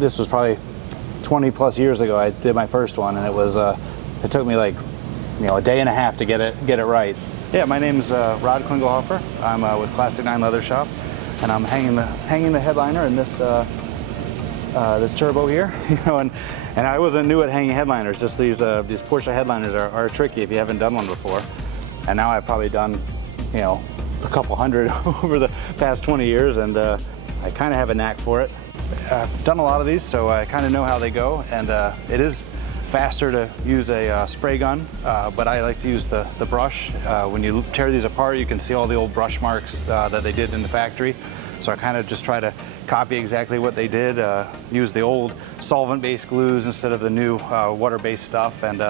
this was probably 20 plus years ago. I did my first one, and it took me like, a day and a half to get it right. Yeah, my name's Rod Klingelhofer. I'm with Classic 9 Leather Shop, and I'm hanging the headliner in this this turbo here. And I wasn't new at hanging headliners. Just these Porsche headliners are tricky if you haven't done one before. And now I've probably done, a couple hundred over the past 20 years, and I kind of have a knack for it. I've done a lot of these, so I kind of know how they go, and it is faster to use a spray gun, but I like to use the brush. When you tear these apart, you can see all the old brush marks that they did in the factory. So I kind of just try to copy exactly what they did, use the old solvent-based glues instead of the new water-based stuff, and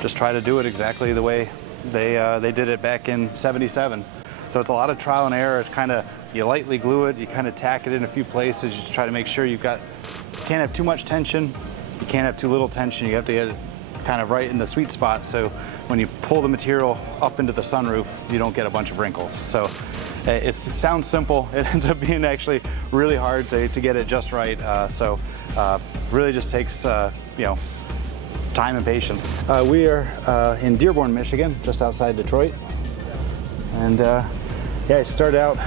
just try to do it exactly the way they did it back in '77. So it's a lot of trial and error. It's kind of, you lightly glue it, you kind of tack it in a few places, you just try to make sure you can't have too much tension, you can't have too little tension, you have to get it kind of right in the sweet spot, so when you pull the material up into the sunroof, you don't get a bunch of wrinkles. So it sounds simple, it ends up being actually really hard to get it just right. Really just takes time and patience. We are in Dearborn, Michigan, just outside Detroit. And yeah, I started out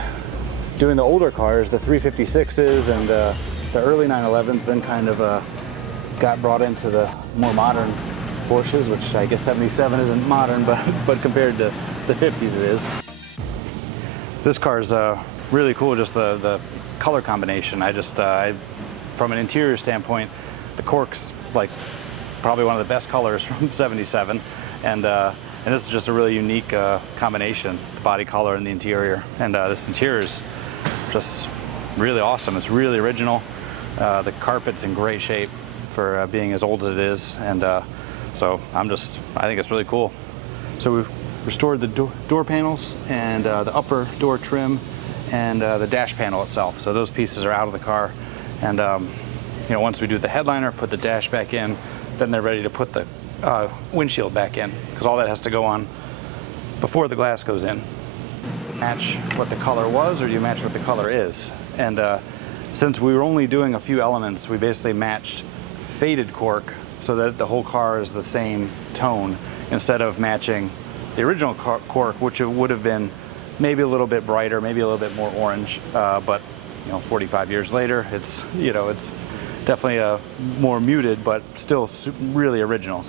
doing the older cars, the 356s and the early 911s, then kind of got brought into the more modern Porsches, which I guess 77 isn't modern, but compared to the 50s it is. This car is really cool, just the color combination. From an interior standpoint, the cork's like probably one of the best colors from '77, and this is just a really unique combination, the body color and the interior. And this interior is just really awesome. It's really original. The carpet's in great shape for being as old as it is, and so I think it's really cool. So we've restored the door panels and the upper door trim and the dash panel itself. So those pieces are out of the car, and once we do the headliner, put the dash back in, then they're ready to put the windshield back in, because all that has to go on before the glass goes in. Match what the color was, or do you match what the color is? And since we were only doing a few elements, we basically matched faded cork so that the whole car is the same tone, instead of matching the original cork, which it would have been maybe a little bit brighter, maybe a little bit more orange. But 45 years later, it's definitely more muted, but still really original.